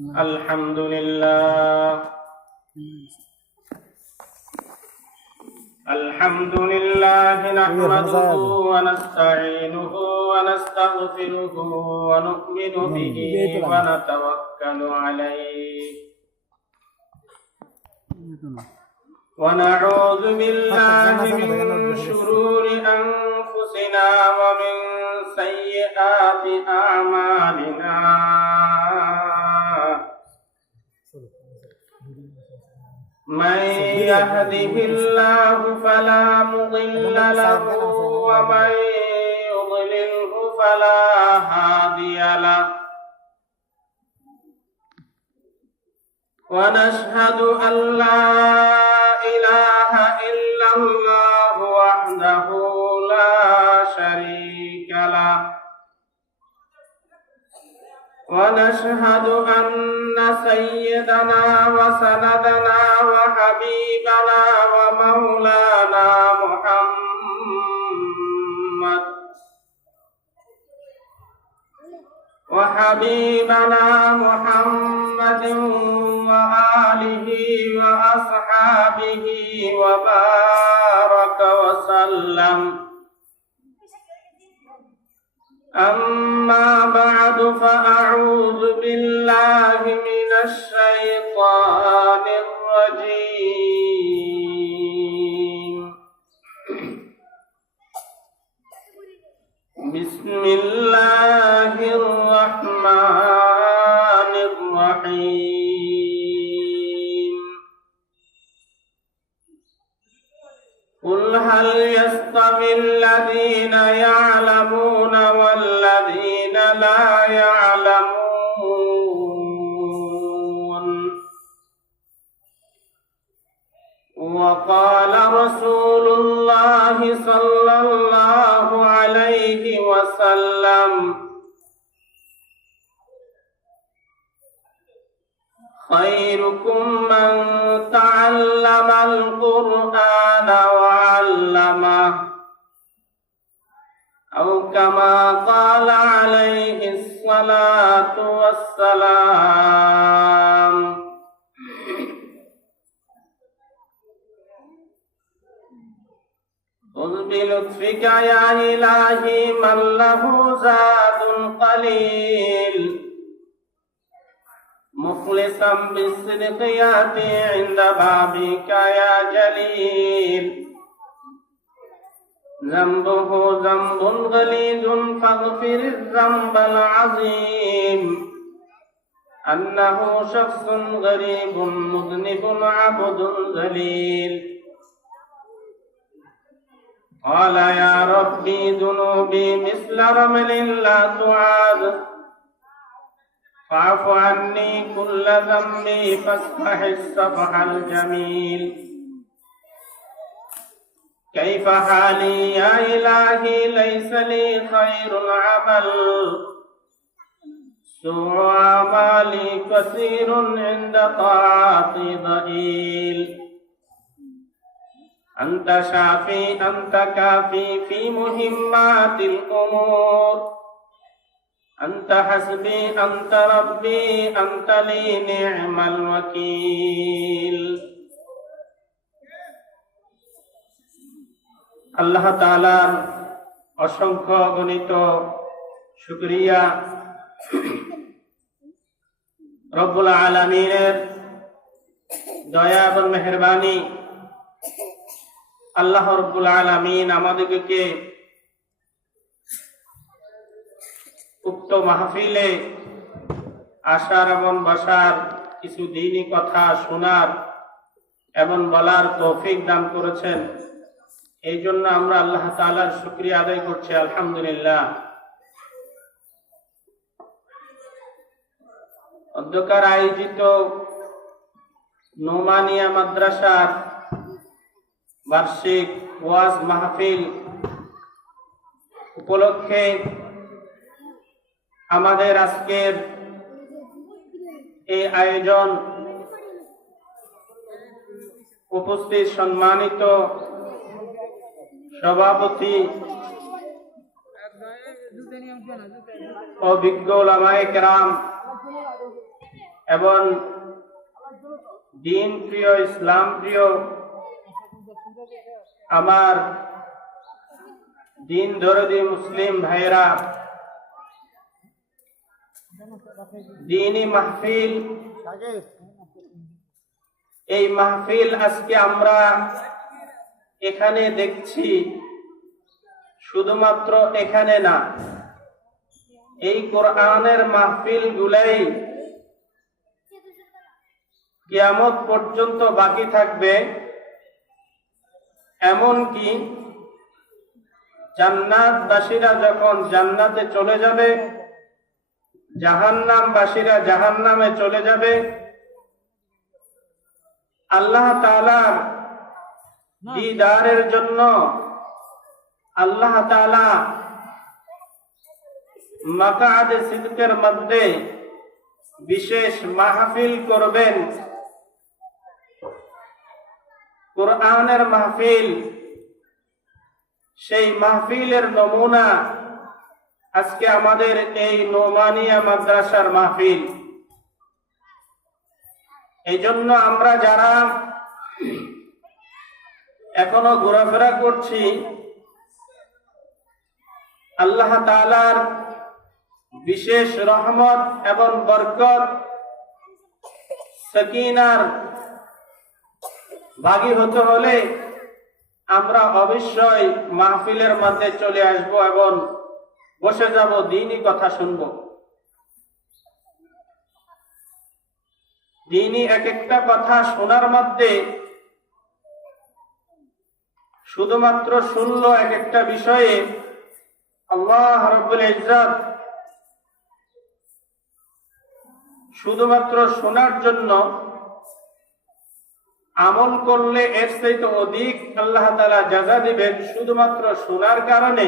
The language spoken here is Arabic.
الحمد لله الحمد لله نحمده ونستعينه ونستغفره ونؤمن به ونتوكل عليه ونعوذ بالله من شرور أنفسنا ومن سيئات أعمالنا من يهده الله فلا مضل له ومن يضلله فلا هادي له ونشهد أن لا إله إلا الله وحده لا شريك له ونشهد أن سيدنا وسندنا وحبيبنا ومولانا محمد وآله وأصحابه وبارك وسلم أما بعد فأعوذ بالله من الشيطان الرجيم بسم الله الرحمن الرحيم قل هل يستوي الذين يعلمون والذين لا يعلمون وقال رسول الله صلى الله عليه وسلم خيركم من تعلم القرآن وعلمه أو كما قال عليه الصلاة والسلام خذ بلطفك يا إلهي من له زاد قليل مخلصا بالصدق يأتي عند بابك يا جليل ذنبه ذنب غليظ فاغفر الذنب العظيم أنه شخص غريب مذنب عبد ذليل قال يا ربي ذنوبي مثل رمل لا تعاد فاعف عني كل ذنبي فاصفح الصفح الجميل كيف حالي يا إلهي ليس لي خير العمل سوء أعمالي كثير عند طاعتي ضئيل أنت شافي أنت كافي في مهمات الأمور أنت حسبي أنت ربي أنت لي نعم الوكيل আল্লাহ তাআলার অসংখ্য গণিত শুকরিয়া রব্বুল আলামিনের দয়া এবং মেহেরবানি আল্লাহ রব্বুল আলামিন আমাদেরকে উক্ত মাহফিলে আসার এবং বসার কিছু দ্বীনি কথা শোনার এবং বলার তৌফিক দান করেছেন। এই জন্য আমরা আল্লাহ তাআলার শুকরিয়া আদায় করছি, আলহামদুলিল্লাহ। অধ্যকার আয়োজিত নোমানিয়া মাদ্রাসার বার্ষিক ওয়াজ মাহফিল উপলক্ষে আমাদের আজকের এই আয়োজন উপস্থিত সম্মানিত সভাপতি অভিজ্ঞ উলামায়ে কেরাম এবং দিন প্রিয়, ইসলাম প্রিয় আমার দিন দরদি মুসলিম ভাইরা, দ্বীনি মাহফিল, এই মাহফিল আজকে আমরা এখানে দেখছি, শুধুমাত্র এখানে না, এই কোরআনের মাহফিল গুলাই কিয়ামত পর্যন্ত বাকি থাকবে। এমনকি জান্নাতবাসীরা যখন জান্নাতে চলে যাবে, জাহান্নামবাসীরা জাহান্নামে চলে যাবে, আল্লাহ তাআলার দিদারের জন্য আল্লাহ তাআলা মাকআদে সিদকের মধ্যে বিশেষ মাহফিল করবেন। কোরআনের মাহফিল, সেই মাহফিলের নমুনা আজকে আমাদের এই নোমানিয়া মাদ্রাসার মাহফিল। এই জন্য আমরা যারা এখনো ঘোরাফেরা করছি, আল্লাহ তাআলার বিশেষ রহমত এবং বরকত, সাকিনার ভাগী হতে হলে আমরা অবশ্যই মাহফিলের মধ্যে চলে আসব এবং বসে যাব, দ্বীনি কথা শুনব। দ্বীনি এক একটা কথা শোনার মধ্যে শুধুমাত্র শুনলো এক একটা বিষয়ে আল্লাহ রাব্বুল ইজ্জত শুধুমাত্র শোনার জন্য, আমল করলে এর চাইতে অধিক আল্লাহ তাআলা জাযা দিবেন। শুধুমাত্র শোনার কারণে